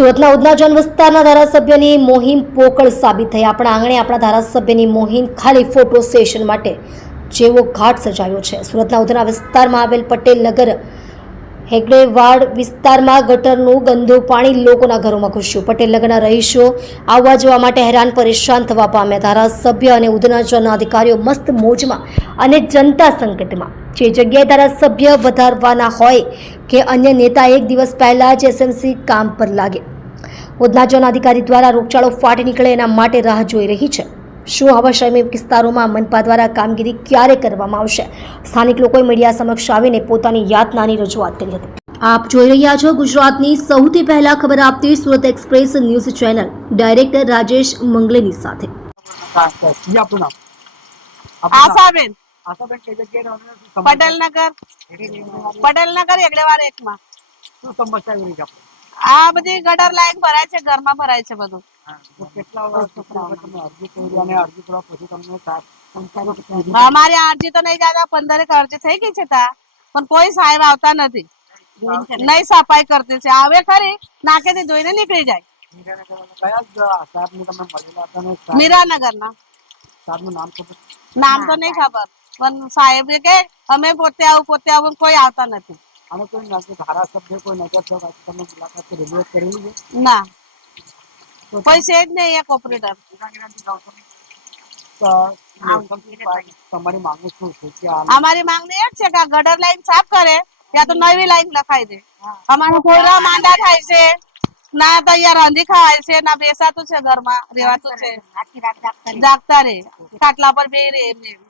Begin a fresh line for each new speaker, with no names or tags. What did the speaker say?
સુરતના ઉધનાજન વિસ્તારના ધારાસભ્યની મોહિમ પોકળ સાબિત થઈ. આપણા આંગણે આપણા ધારાસભ્યની મોહિમ ખાલી ફોટો સેશન માટે જેવો ઘાટ સજાયો છે. સુરતના ઉધના વિસ્તારમાં આવેલ પટેલ નગર હેગડેવાડ વિસ્તારમાં ગટરનું ગંદુ પાણી લોકોના ઘરોમાં ઘૂસ્યું. પટેલ નગરના રહીશો આવવા જવા માટે હેરાન પરેશાન થવા પામ્યા. ધારાસભ્ય અને ઉધનાજનના અધિકારીઓ મસ્ત મોજમાં અને જનતા સંકટમાં. જે જગ્યાએ ધારાસભ્ય વધારવાના હોય કે અન્ય નેતા એક દિવસ પહેલાં જ એસએમસી કામ પર લાગે ઉધનાજન અધિકારી દ્વારા રોગચાળો ફાટી નીકળે એના માટે રાહ જોઈ રહી છે. શું આવા શહેરી વિસ્તારોમાં મનપા દ્વારા કામગીરી ક્યારે કરવામાં આવશે? સ્થાનિક લોકોએ મીડિયા સમક્ષ આવીને પોતાની યાતનાની રજૂઆત કરી હતી. આપ જોઈ રહ્યા છો ગુજરાતની સૌથી પહેલા ખબર આપતી Surat express news channel. Director Rajesh મંગલેની સાથે.
આશાબેન? પટેલનગર. પટેલનગર એકડેવાર એકમાં.
શું સમસ્યા આવી રહી છે આપણે?
આ બધી ગટર લાઈન ભરાય છે ઘરમાં ભરાય છે બધું. અમારી અરજી તો નહીં જતા પંદરેક અરજી થઈ ગઈ છે તા. પણ કોઈ સાહેબ આવતા નથી. નહીં સફાઈ કરતી છે. આવે ખરી નાકેથી ધોઈને નીકળી જાય.
મીરાનગર સાહેબનું નામ
તો નહીં ખબર પણ સાહેબ કે અમે પોતે આવું પોતે આવું કોઈ આવતા નથી.
અને કોઈ ધારાસભ્ય કોઈ નગરસેવક તમે મુલાકાત કરી
ના. છે જ નહીં કોપરેટર
તમારી માંગણી શું છે કે
અમારી માંગણી એ જ છે કે ગટર લાઈન સાફ કરે ત્યાં તો નવી લાઈન લખાઈ દે અમારા ઘોડા માંદા થાય છે ના તો અહીંયા રાંધી ખાવાય છે ના બેસાતું છે ઘરમાં રહેવાતું છે જાગતા રે ખાટલા પર બે રે એમને એમ.